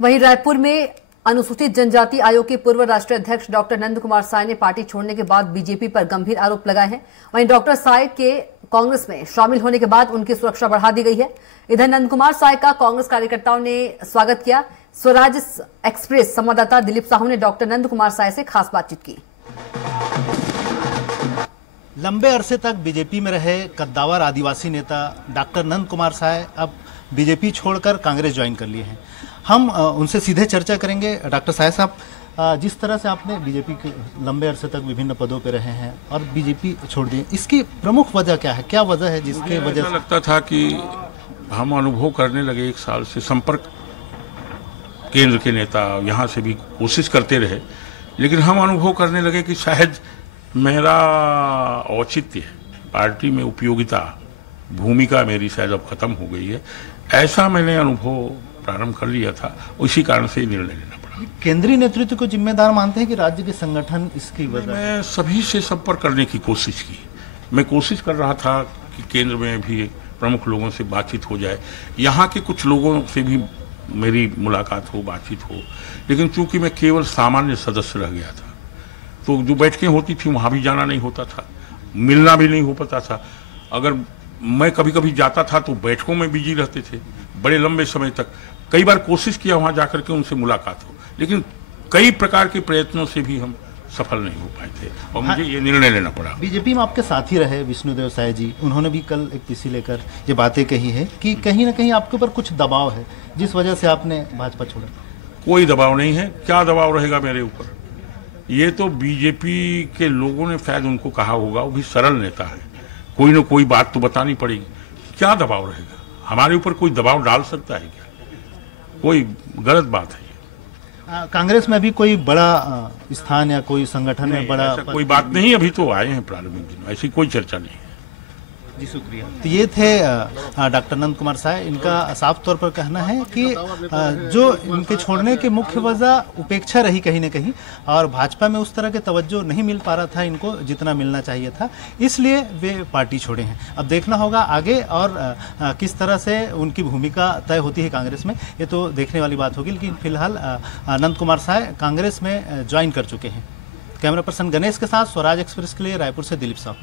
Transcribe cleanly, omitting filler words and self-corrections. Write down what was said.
वहीं रायपुर में अनुसूचित जनजाति आयोग के पूर्व राष्ट्रीय अध्यक्ष डॉक्टर नंद कुमार साय ने पार्टी छोड़ने के बाद बीजेपी पर गंभीर आरोप लगाए हैं। वहीं डॉक्टर साय के कांग्रेस में शामिल होने के बाद उनकी सुरक्षा बढ़ा दी गई है। इधर नंद कुमार साय का कांग्रेस कार्यकर्ताओं ने स्वागत किया। स्वराज एक्सप्रेस संवाददाता दिलीप साहू ने डॉक्टर नंद कुमार साय से खास बातचीत की। लंबे अरसे तक बीजेपी में रहे कद्दावर आदिवासी नेता डॉक्टर नंद कुमार साय अब बीजेपी छोड़कर कांग्रेस ज्वाइन कर लिए हैं। हम उनसे सीधे चर्चा करेंगे। डॉक्टर साय साहब, जिस तरह से आपने बीजेपी के लंबे अरसे तक विभिन्न पदों पर रहे हैं और बीजेपी छोड़ दी, इसकी प्रमुख वजह क्या है? क्या वजह है जिसके वजह से लगता था कि हम अनुभव करने लगे 1 साल से संपर्क केंद्र के नेता यहाँ से भी कोशिश करते रहे, लेकिन हम अनुभव करने लगे कि शायद मेरा औचित्य पार्टी में उपयोगिता भूमिका मेरी शायद अब खत्म हो गई है। ऐसा मैंने अनुभव प्रारंभ कर लिया था, उसी कारण से निर्णय लेना पड़ा। केंद्रीय नेतृत्व को जिम्मेदार मानते हैं कि राज्य के संगठन इसकी वजह? मैं सभी से संपर्क करने की कोशिश की। मैं कोशिश कर रहा था कि केंद्र में भी प्रमुख लोगों से बातचीत हो जाए, यहाँ के कुछ लोगों से भी मेरी मुलाकात हो, बातचीत हो, लेकिन चूंकि मैं केवल सामान्य सदस्य रह गया था तो जो बैठकें होती थी वहाँ भी जाना नहीं होता था, मिलना भी नहीं हो पाता था। अगर मैं कभी कभी जाता था तो बैठकों में बिजी रहते थे बड़े लंबे समय तक। कई बार कोशिश किया वहां जाकर के उनसे मुलाकात हो, लेकिन कई प्रकार के प्रयत्नों से भी हम सफल नहीं हो पाए थे और मुझे ये निर्णय लेना पड़ा। बीजेपी में आपके साथी रहे विष्णुदेव साय जी, उन्होंने भी कल एक पीसी लेकर ये बातें कही है कि कहीं ना कहीं आपके ऊपर कुछ दबाव है जिस वजह से आपने भाजपा छोड़ा। कोई दबाव नहीं है। क्या दबाव रहेगा मेरे ऊपर? ये तो बीजेपी के लोगों ने शायद उनको कहा होगा, वो भी सरल नेता है, कोई ना कोई बात तो बतानी पड़ेगी। क्या दबाव रहेगा? हमारे ऊपर कोई दबाव डाल सकता है क्या? कोई गलत बात है। कांग्रेस में भी कोई बड़ा स्थान या कोई संगठन में बड़ा कोई बात नहीं। अभी तो आए हैं प्रारंभिक दिनों, ऐसी कोई चर्चा नहीं है। जी शुक्रिया। तो ये थे डॉक्टर नंद कुमार साय। इनका साफ तौर पर कहना है कि जो इनके छोड़ने की मुख्य वजह उपेक्षा रही कहीं ना कहीं, और भाजपा में उस तरह के तवज्जो नहीं मिल पा रहा था इनको जितना मिलना चाहिए था, इसलिए वे पार्टी छोड़े हैं। अब देखना होगा आगे और किस तरह से उनकी भूमिका तय होती है कांग्रेस में, ये तो देखने वाली बात होगी। लेकिन फिलहाल नंद कुमार साय कांग्रेस में ज्वाइन कर चुके हैं। कैमरा पर्सन गणेश के साथ स्वराज एक्सप्रेस के लिए रायपुर से दिलीप साहू।